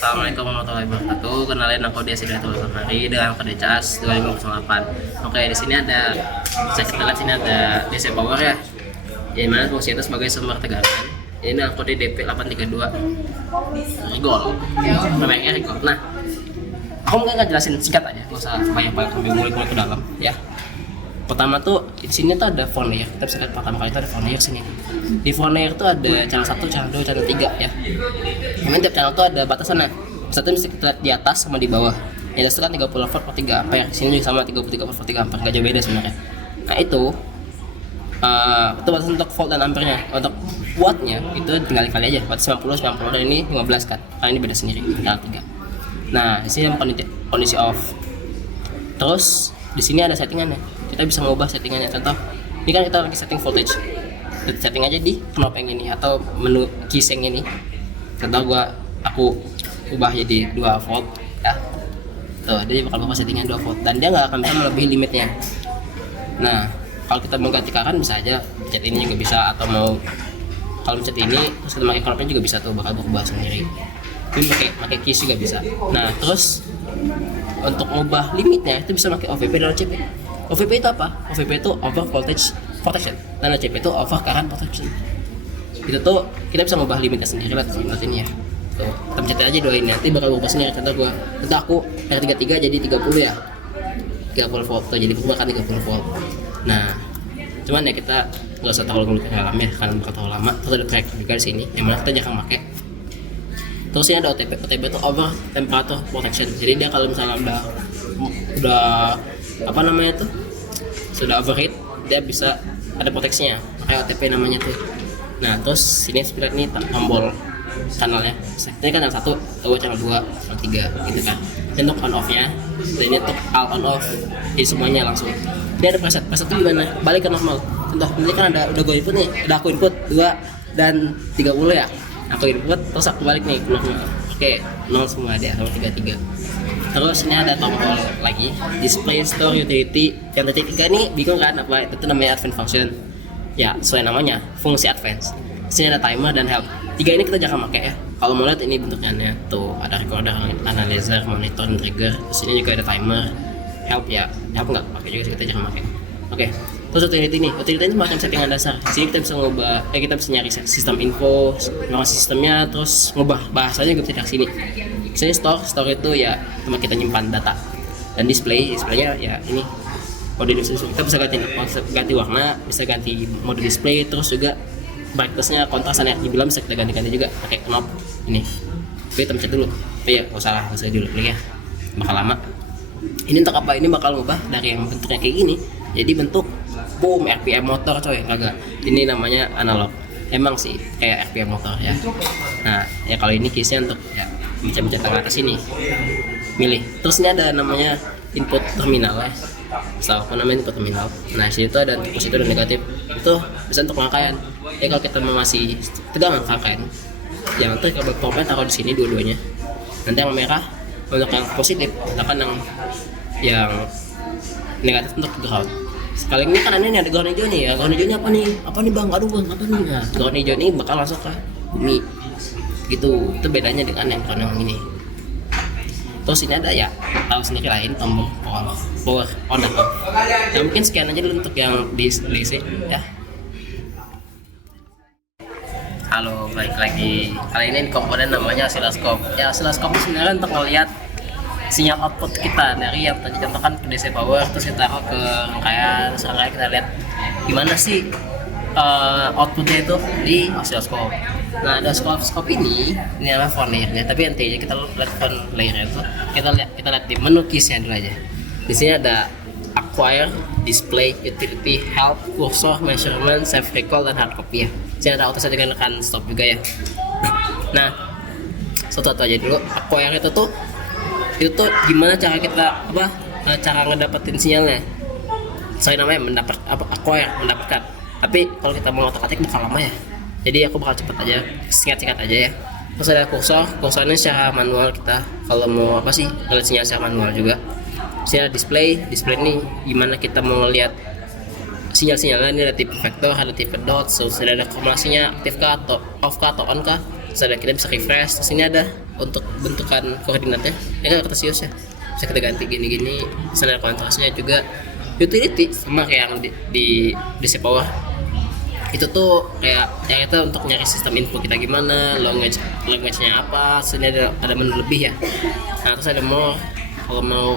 Assalamualaikum warahmatullahi wabarakatuh. Kenalin aku Desi dari Tulus Mari dengan kode CAS 2008. Oke, di sini bisa kita lihat sini ada DC Power ya. Yang mana fungsi itu sebagai sumber tegangan. Ini kode DP832 Rigol. Namanya Rigol. Nah, aku mungkin jelasin singkat aja, nggak usah banyak-banyak sampai mulai ke dalam ya. Pertama tuh di sini tuh ada phone layer. Kita bisa lihat pertama kali itu ada phone layer sini. Di phone layer tuh ada channel 1, channel 2, channel 3 ya. Kemudian tiap channel tuh ada batasannya. Satu bisa kita lihat di atas sama di bawah. Yang itu kan 30 volt per 3 ampere. Sini juga sama 33 volt per 3 ampere. Gak jauh beda sebenarnya. Nah itu batasan untuk volt dan ampernya. Untuk wattnya itu tinggal dikali aja. Watt 90 dan ini 15 kan. Karena ini beda sendiri channel 3. Nah di sini kondisi off. Terus di sini ada settingannya. Kita bisa mengubah settingannya. Contoh, ini kan kita lagi setting voltage. Kita setting aja di knob yang ini atau menu keys yang ini. Contoh aku ubah jadi 2 volt ya. Tuh, dia bakal ubah settingan 2 volt dan dia nggak akan bisa melebihi limitnya. Nah, kalau kita mau ganti current bisa aja pencet ini juga bisa, atau mau kalau pencet ini terus kita pakai knobnya juga bisa tuh, bakal berubah sendiri. Tapi pakai keys juga bisa. Nah, terus untuk mengubah limitnya itu bisa pakai OVP dan OCP. OVP itu apa? OVP itu over voltage protection dan OCP itu over current protection. Itu tuh kita bisa mengubah limitnya sendiri lah ini ya. Tuh, kita pencet aja dua ini nanti bakal berubah sendiri. Contoh aku dari 33 jadi 30 ya. 30 volt tuh jadi berubah kan 30 volt. Nah, cuman ya kita nggak usah terlalu ke dalam ya karena bakal terlalu lama. Terus ada track juga di sini yang mana kita jarang pakai. Terus ini ada OTP. OTP itu over temperature protection. Jadi dia kalau misalnya udah apa namanya tuh sudah overheat, dia bisa ada proteksinya, kayak OTP namanya tuh. Nah terus sini seperti ini tombol channelnya. Ini kan channel 1, channel 2, channel 3 gitu kan. Ini untuk on off nya, dan ini untuk all on off, jadi semuanya langsung. Dia ada preset itu gimana? Balik ke normal. Contoh ini kan udah gue input nih, udah aku input 2 dan 30 ya. Aku input terus aku balik nih ke normal. Oke, 0 semua dia sama 33. Terus ini ada tombol lagi display store utility. Yang tadi 3 ini bingung kan apa itu namanya advanced function ya, sesuai namanya fungsi advance. Sini ada timer dan help. 3 ini kita jangan pakai ya. Kalau mau lihat ini bentuknya tuh ada recorder, analyzer, monitor, dan trigger. Terus ini juga ada timer, help ya. Help nggak pakai juga sih, kita jangan pakai. Oke. Terus utility ini ini semacam settingan dasar. Di sini kita bisa ngubah, kita bisa nyari sistem info, informasi sistemnya, terus ngubah bahasanya juga bisa dari sini. Misalnya store itu ya tempat kita nyimpan data, dan displaynya ya ini mode display. Kita bisa ganti warna, bisa ganti mode display, terus juga brightness-nya, kontrasannya RGB bisa kita ganti juga pakai knob ini. Oke, kita pencet dulu. Ya nggak usah dulu ya, bakal lama. Ini untuk apa? Ini bakal ngubah dari yang bentuknya kayak gini jadi bentuk boom RPM motor coy, kagak. Ini namanya analog. Emang sih kayak RPM motor ya. Nah, ya kalau ini keysnya untuk ya mencet tengah atas ini. Milih. Terus ini ada namanya input terminal ya. Apa namanya input terminal. Nah, di situ ada untuk positif dan negatif. Itu bisa untuk rangkaian. Ya kalau kita masih tegangan rangkaian, yang nanti kabel powernya taruh di sini dua-duanya. Nanti yang merah untuk yang positif, katakan yang negatif untuk ground. Sekali ini kan ini ada ground hijau nih ya. Ground hijaunya apa nih? Apa nih bang? Aduh bang, apa nih? Nah, ground hijau ini bakal masuk ke bumi. Gitu. Itu bedanya dengan yang ground yang ini. Terus ini ada ya, tahu sendiri lain tombol power on dan off. Nah, mungkin sekian aja dulu untuk yang di DC ya. Halo, balik lagi. Kali ini komponen namanya oscilloscope. Ya, oscilloscope sebenarnya untuk melihat sinyal output kita dari yang tadi contohkan ke DC power, terus kita taruh ke rangkaian, sekarang kita lihat gimana sih outputnya itu di oscilloscope. Nah, ada oscilloscope ini namanya phone layernya, tapi nanti kita lihat phone layernya itu kita lihat di menu keysnya dulu aja. Di sini ada acquire, display, utility, help, cursor, measurement, save recall, dan hard copy ya. Sini ada auto setting kan stop juga ya. Nah, satu-satu aja dulu. Acquire itu tuh gimana cara kita cara ngedapetin sinyalnya. Saya namanya mendapatkan. Tapi kalau kita mau otak-atik bakal lama ya. Jadi aku bakal cepet aja, singkat aja ya. Terus ada kursornya secara manual kita. Kalau mau ngeliat sinyal secara manual juga. Sini ada display ini gimana kita mau ngeliat sinyal-sinyalnya. Ini ada tipe vektor, ada tipe dot, terus ada akumulasinya aktif kah atau off kah atau on kah. Terus ada kita bisa refresh. Terus ini ada untuk bentukan koordinatnya ya nggak kartesius ya, bisa kita ganti gini-gini. Standar kontrasnya juga utility sama kayak yang di power itu tuh kayak yang itu untuk nyari sistem info kita gimana, language-nya apa. Sini ada menu lebih ya. Nah terus ada more kalau mau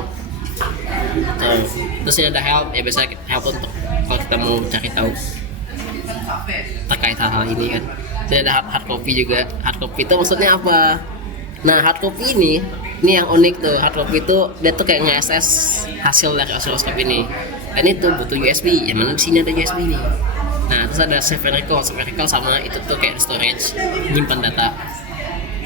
terus ini ada help ya, biasa help untuk kalau kita mau cari tahu terkait hal-hal ini kan. Jadi ada hard copy juga. Hard copy itu maksudnya apa? Nah hard copy ini yang unik tuh. Hard copy itu dia tuh kayak nge-access hasil dari oscilloscope ini. Dan itu butuh USB, yang mana di sini ada USB nih. Nah terus ada save and record sama itu tuh kayak storage, nyimpan data.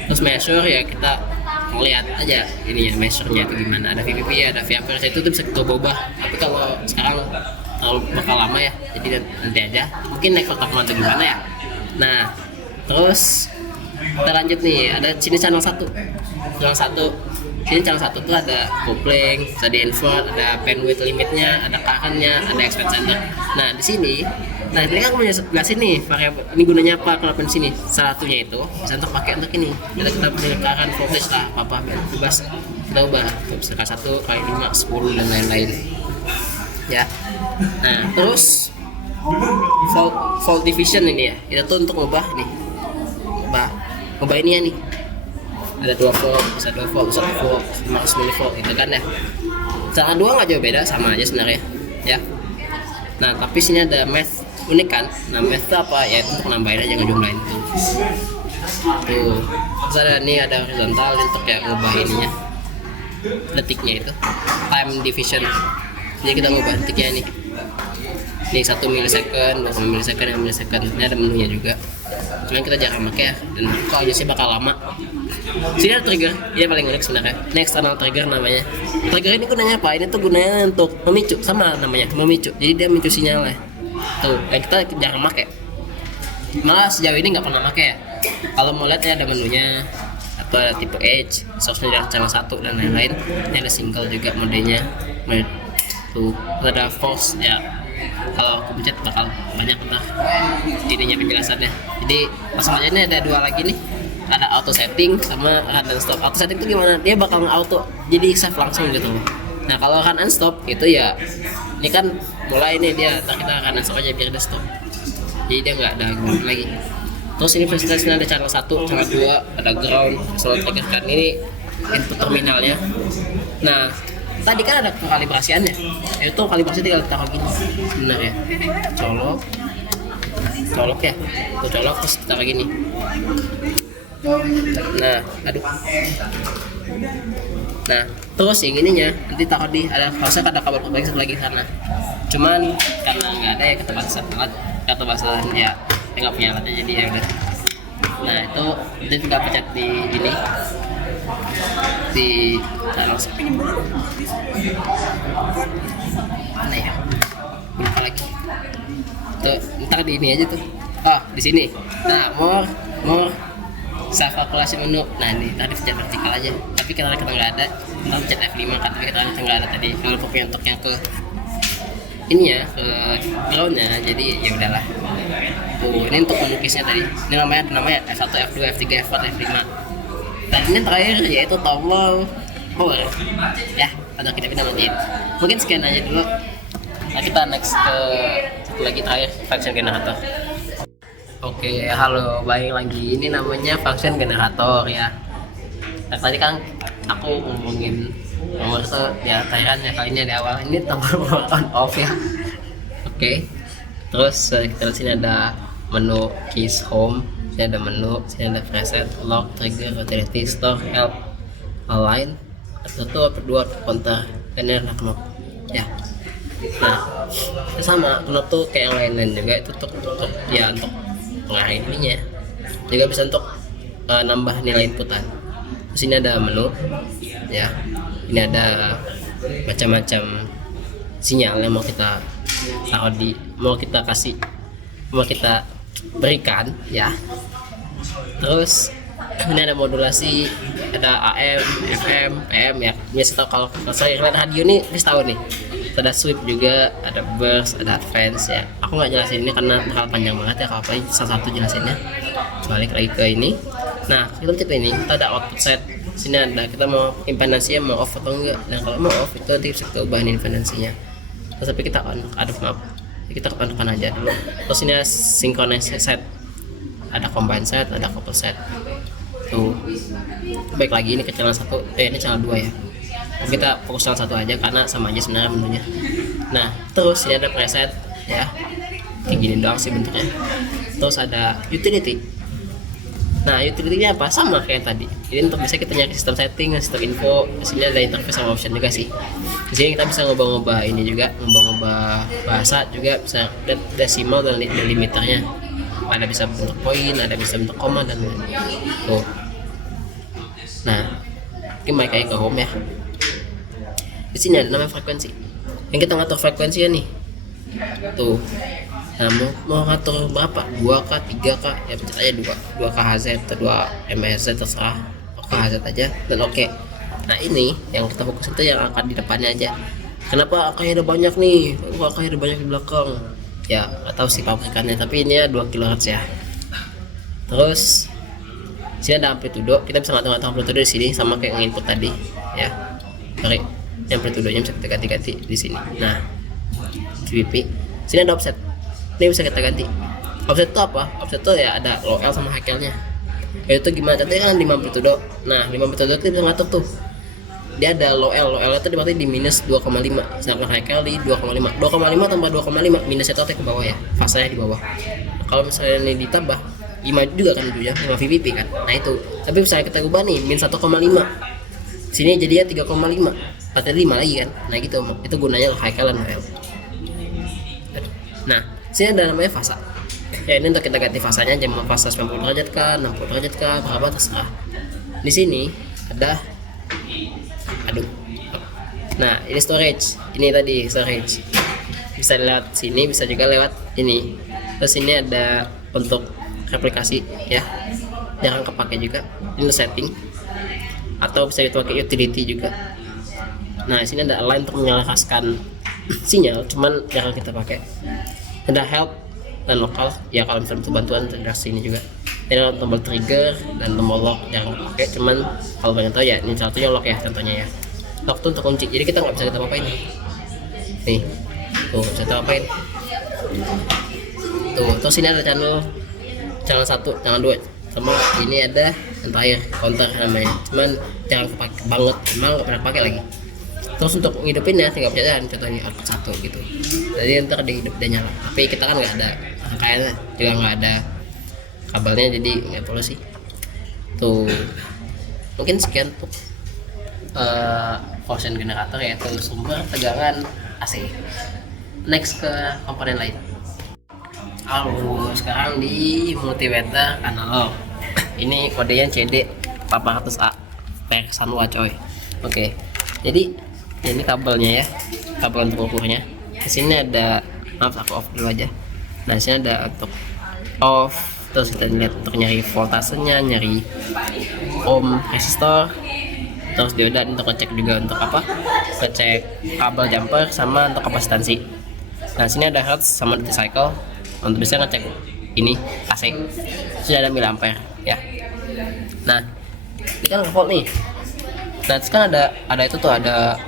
Terus measure ya kita ngeliat aja ini ya measure-nya itu gimana. Ada VPP, ada VAPR, itu tuh bisa kita ubah. Tapi kalau sekarang terlalu bakal lama ya, jadi nanti aja. Mungkin next pertemuan atau gimana ya. Nah terus kita lanjut nih, ada sini channel 1. Sini channel 1 tuh ada coupling, bisa di invert, ada bandwidth limitnya, ada current-nya, ada expander. Nah di sini, nah ini kan aku mau jelasin nih variabel ini gunanya apa, kenapa di sini. Salah satunya itu bisa untuk pakai untuk ini. Kita punya current voltage lah, apa bebas kita ubah. Misalkan 1 kali 5, 10 dan lain-lain. Ya. Nah terus fault division ini ya, itu tuh untuk ubah nih, ubah ini ya nih. Ada 2 volt, bisa 2 volt, 1 volt, 500 mV gitu kan ya. Cara 2 nggak jauh beda, sama aja sebenarnya ya. Nah tapi sini ada math unik kan. Nah math itu apa ya, itu untuk nambahin aja, ngejumlahin tuh. Terus ada nih, ada horizontal untuk kayak ngubah ininya, detiknya itu time division. Jadi kita ngubah detiknya nih. Ini 1 milisecond, 2 milisecond, 5 milisecond. Ini ada menunya juga. Cuman kita jarang pakai ya, dan kok aja sih bakal lama. Sini ada trigger, ini paling unik sebenarnya. Ini external trigger namanya. Trigger ini gunanya apa? Ini tuh gunanya untuk memicu, sama namanya, memicu. Jadi dia memicu sinyalnya. Tuh, yang kita jarang pakai. Malah sejauh ini nggak pernah pakai ya. Kalau mau lihat ya ada menunya, atau ada tipe H, source-nya dari channel 1 dan lain-lain. Ini ada single juga modenya. Tuh, ada force ya. Kalau aku pencet bakal banyak ntar ininya penjelasannya. Jadi langsung aja, ini ada 2 lagi nih. Ada auto setting sama run and stop. Auto setting itu gimana? Dia bakal auto jadi save langsung gitu loh. Nah kalau run and stop itu ya, ini kan mulai nih dia, ntar kita run and stop aja biar dia stop. Jadi dia nggak ada gimana lagi. Terus ini presentasinya ada channel 1, channel 2, ada ground, selalu trigger kan. Ini input terminalnya. Nah tadi kan ada kalibrasiannya, itu kalibrasi tinggal taruh gini, benar ya, colok ya, tuh colok terus taruh gini. Nah terus yang ininya nanti taruh di, ada harusnya ada kabel pembagi satu lagi sana, cuman karena nggak ada ya keterbatasan alat, ya nggak punya alatnya, jadi ya udah. Nah itu nanti tinggal pencet di ini, di channel mana ya, lupa lagi tuh, ntar di ini aja tuh, di sini. Nah more self calculation menu. Nah ini tadi pencet vertikal aja, tapi kita nggak ada, kita pencet F5 kan, tapi kita nggak ada tadi. Kalau punya untuknya ke ini ya, ke groundnya, jadi ya udahlah. Tuh ini untuk melukisnya tadi, ini namanya F1, F2, F3, F4, F5. Dan ini terakhir yaitu tombol power ya, ada kita pindah matiin. Mungkin sekian aja dulu. Nah kita next ke satu lagi terakhir, function generator. Oke, halo, balik lagi. Ini namanya function generator ya. Nah tadi kan aku ngomongin nomor itu ya, terakhirnya kali ini di awal. Ini tombol power on off ya. Oke. Terus kita lihat sini ada menu keys home. Sini ada menu, sini ada preset, lock, trigger, utility, store, help, align, satu apa 2 counter, ini ada knop ya. Nah itu sama knop tuh kayak yang lain-lain juga, itu untuk ya untuk pengarahin ininya, juga bisa untuk nambah nilai inputan. Terus ini ada menu ya, ini ada macam-macam sinyal yang mau kita taruh di, mau kita berikan ya. Terus ini ada modulasi, ada AM, FM, PM ya. Biasa tahu kalau saya lihat radio nih, tahu nih. Ada sweep juga, ada burst, ada advance ya. Aku nggak jelasin ini karena bakal panjang banget ya, kalau apa salah satu jelasinnya. Balik lagi ke ini Nah kita pencet ini, kita ada output set. Sini ada kita mau impedansinya mau off atau enggak. Nah kalau mau off itu nanti bisa kita ubahin impedansinya. Terus tapi kita on, maaf, kita on aja dulu. Terus ini ada synchronize set, ada combine set, ada couple set. Tuh baik lagi ini ke channel 1, ini channel 2 ya. Kita fokus channel 1 aja karena sama aja sebenarnya menunya. Nah terus ini ada preset ya, kayak gini doang sih bentuknya. Terus ada utility. Nah utility-nya apa? Sama kayak tadi. Jadi untuk bisa kita nyari sistem setting, sistem info. Di sini ada interface sama option juga sih. Di sini kita bisa ngubah-ngubah ini juga, ngubah-ngubah bahasa juga, bisa desimal dan delimiternya. Ada bisa bentuk poin, ada bisa bentuk koma dan tuh. Nah, ini balik lagi ke home ya. Di sini ada namanya frekuensi. Yang kita ngatur frekuensinya nih. Tuh. Nah, mau ngatur berapa? 2K, 3K, ya pencet aja 2 KHZ atau 2 MHz terserah. KHZ aja dan oke. Nah, ini yang kita fokus itu yang angka di depannya aja. Kenapa angkanya ada banyak nih? Angkanya ada banyak di belakang. Ya, nggak tahu sih pabrikannya, tapi ini 2 kHz ya. Terus sini ada amplitudo, kita bisa ngatur amplitudo di sini sama kayak input tadi ya. Sorry, amplitudonya bisa kita ganti-ganti di sini. Nah, VP. Sini ada offset. Ini bisa kita ganti. Offset itu apa? Offset itu ya ada low L sama high L-nya. Itu gimana? Tadi kan 5 amplitudo. Nah, 5 amplitudo itu bisa ngatur tuh. Dia ada low L itu berarti di minus 2,5, sedangkan high L di 2,5. 2,5 tambah 2,5 minus itu ke bawah ya, fasanya di bawah. Kalau misalnya ini ditambah 5 juga kan itu ya, 5 VVP kan. Nah itu. Tapi misalnya kita ubah nih min 1,5. Sini jadinya 3,5. Berarti 5 lagi kan. Nah gitu. Itu gunanya high L dan low L. Nah, sini ada namanya fasa. Ya ini untuk kita ganti fasanya aja, mau fasa 90 derajat kah, 60 derajat kah, berapa terserah. Di sini ada Nah, ini storage. Ini tadi storage. Bisa lewat sini, bisa juga lewat ini. Terus ini ada untuk replikasi ya. Jarang kepake juga. Ini setting. Atau bisa dipakai utility juga. Nah, sini ada align untuk menyalakan sinyal, cuman jarang kita pakai. Ada help dan lokal ya, kalau misalnya butuh bantuan ada sini juga. Ini ada tombol trigger dan tombol lock, jarang pakai, cuman kalau pengen tahu ya ini satunya lock ya contohnya ya. Lock tuh untuk kunci, jadi kita nggak bisa kita apa-apain nih, tuh bisa kita apain tuh. Terus ini ada channel 1, channel 2 sama ini ada entire counter namanya, cuman jarang kepake banget, emang nggak pernah pakai lagi. Terus untuk ngidupin ya tinggal pencet contohnya output 1 gitu, jadi ntar dihidup dan nyala. Tapi kita kan nggak ada rangkaiannya, juga nggak ada kabelnya, jadi nggak perlu sih. Tuh mungkin sekian tuh function generator, yaitu sumber tegangan AC. Next ke komponen lain. Halo, sekarang di multimeter analog. Ini kodenya CD 400A per Sanwa coy. Oke. Jadi ini kabelnya ya, kabel untuk ukurnya. Di sini ada, maaf aku off dulu aja. Nah, di sini ada untuk off, terus kita lihat untuk nyari voltasenya, nyari ohm resistor, terus dioda untuk ngecek juga untuk apa? Ngecek kabel jumper sama untuk kapasitansi. Nah, sini ada hertz sama duty cycle untuk bisa ngecek ini AC. Sudah ada miliampere ya. Nah, ini kan volt nih. Nah, terus kan ada itu tuh, ada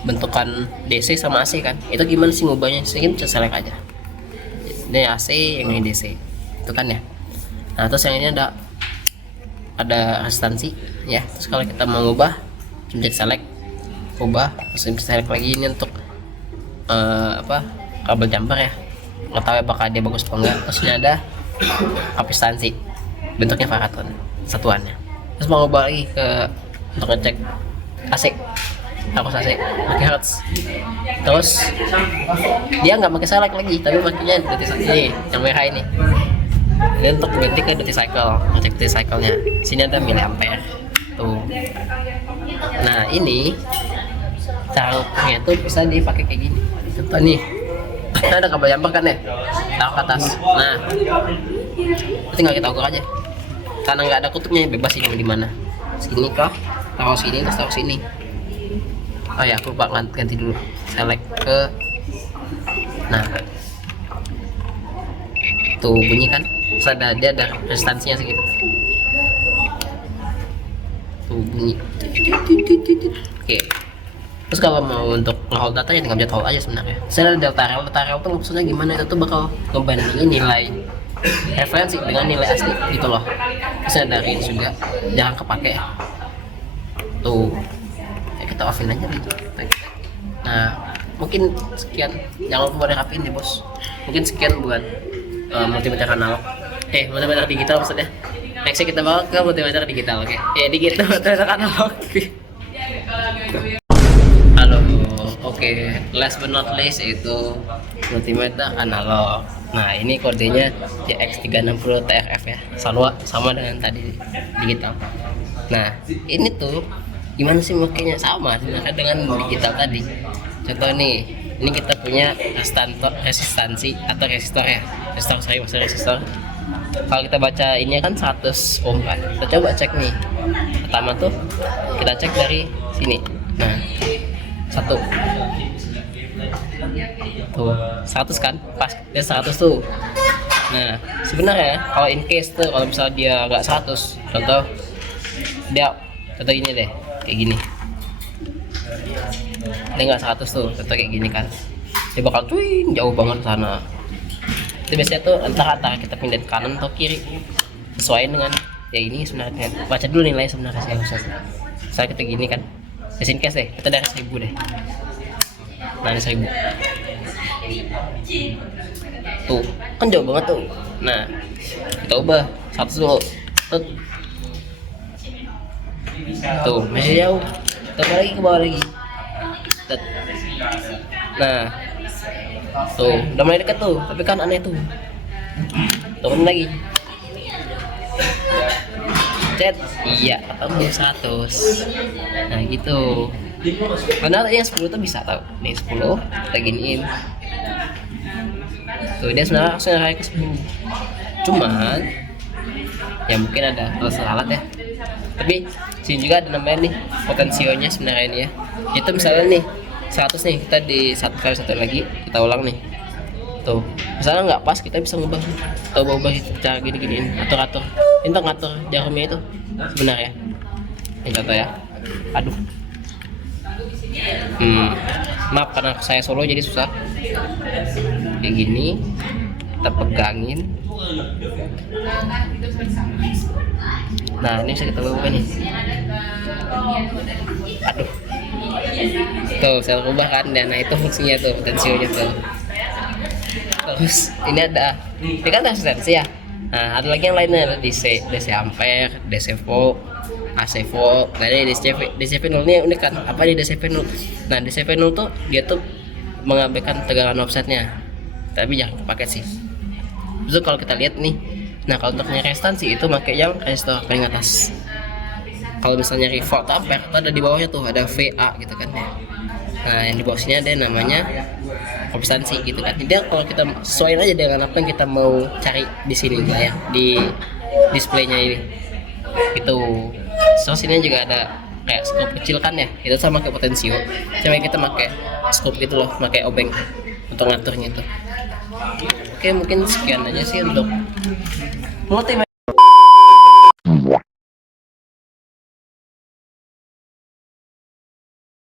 bentukan DC sama AC kan. Itu gimana sih ngubahnya? Saya bisa select aja. Ini AC, yang ini DC. Itu kan ya. Nah, terus yang ini ada resistansi ya. Terus kalau kita mau ngubah, pencet select, ubah, terus bisa select lagi ini untuk kabel jumper ya. Nggak tahu apakah dia bagus atau enggak. Terus ini ada kapasitansi, bentuknya faraton satuannya. Terus mau ngubah lagi ke untuk ngecek AC, harus AC pakai hertz. Terus dia nggak pakai select lagi, tapi makanya duty cycle ini yang merah ini. Ini untuk ganti ke duty cycle, ngecek duty cycle-nya. Sini ada miliampere tuh. Nah, ini caranya tuh bisa dipakai kayak gini. Contoh nih, ada kabel jumper kan ya, taruh ke atas. Nah, tinggal kita ukur aja. Karena nggak ada kutubnya, bebas ini di mana. Sini kah? Taruh sini, terus taruh sini. Oh ya, aku lupa ganti dulu. Select ke, nah, tuh bunyi kan? Terus dia ada resistansinya segitu. tuh bunyi. Oke. Terus kalau mau untuk nge-hold data ya tinggal pencet hold aja sebenarnya. Saya ada data rel tuh maksudnya gimana, itu tuh bakal ngebandingin nilai referensi dengan nilai asli gitu loh. Bisa dari ini juga jangan kepake tuh ya, kita offin aja gitu. Nah mungkin sekian, jangan lupa rapiin deh bos. Mungkin sekian buat multimeter analog multimeter digital maksudnya. Nextnya kita bawa ke multimeter digital. Oke ya digital multimeter analog. Halo, oke. Last but not least itu multimeter analog. Nah ini kodenya JX360 TRF ya, sama dengan tadi digital. Nah ini tuh gimana sih makanya sama sebenarnya dengan digital tadi. Contoh nih, ini kita punya resistansi atau resistor ya, resistor. Kalau kita baca ini kan 100 ohm kan, kita coba cek nih. Pertama tuh kita cek dari sini. Nah 1 tuh 100 kan, pas dia 100 tuh. Nah sebenarnya kalau in case tuh kalau misalnya dia nggak 100, contoh ini deh kayak gini, dia nggak 100 tuh, contoh kayak gini kan, dia bakal twing jauh banget ke sana. Itu biasanya tuh antara kita pindah ke kanan atau kiri sesuai dengan ya ini sebenarnya. Baca dulu nilai sebenarnya saya kita gini kan, in case deh kita dari 1000 deh. Nah ini 1000 tuh kan jauh banget tuh. Nah kita ubah 100 dulu tuh masih jauh, tambah lagi ke bawah lagi. Nah tuh udah mulai dekat tuh, tapi kan aneh tuh, turun lagi cet iya ketemu 100. Nah gitu, karena yang 10 tuh bisa tau nih, 10 kita giniin tuh dia sebenarnya langsung naik ke 10. Cuman ya mungkin ada salah ya, tapi sini juga ada namanya nih potensionya sebenarnya ini ya. Itu misalnya nih 100 nih, kita di 1 kali 1 lagi kita ulang nih tuh, misalnya nggak pas kita bisa ngubah atau ubah cara gini-giniin, atur ini tuh ngatur jarumnya itu sebenarnya. Ini contoh ya, aduh maaf karena saya solo jadi susah kayak gini, kita pegangin. Nah ini bisa kita ubah nih, aduh tuh saya ubah kan, dan nah itu fungsinya tuh potensionya tuh. Terus ini kan resistansi ya. Nah ada lagi yang lainnya, DC ampere, DC volt, AC volt. Nah ini DC 0 ini unik kan, apa di DC 0? Nah DC 0 tuh dia tuh mengabaikan tegangan offsetnya, tapi jangan pakai sih. Terus kalau kita lihat nih, nah kalau untuk resistansi itu pakai yang resistor paling atas. Kalau misalnya nyari volt ampere, ada di bawahnya tuh ada VA gitu kan ya. Nah yang di bawahnya ada namanya resistansi gitu kan. Jadi kalau kita sesuaiin aja dengan apa yang kita mau cari di sini lah ya, di displaynya ini itu. So sini juga ada kayak scope kecil kan ya, itu sama kayak potensio, cuma kita pakai scope gitu loh, pakai obeng untuk ngaturnya itu. Oke mungkin sekian aja sih untuk multimeter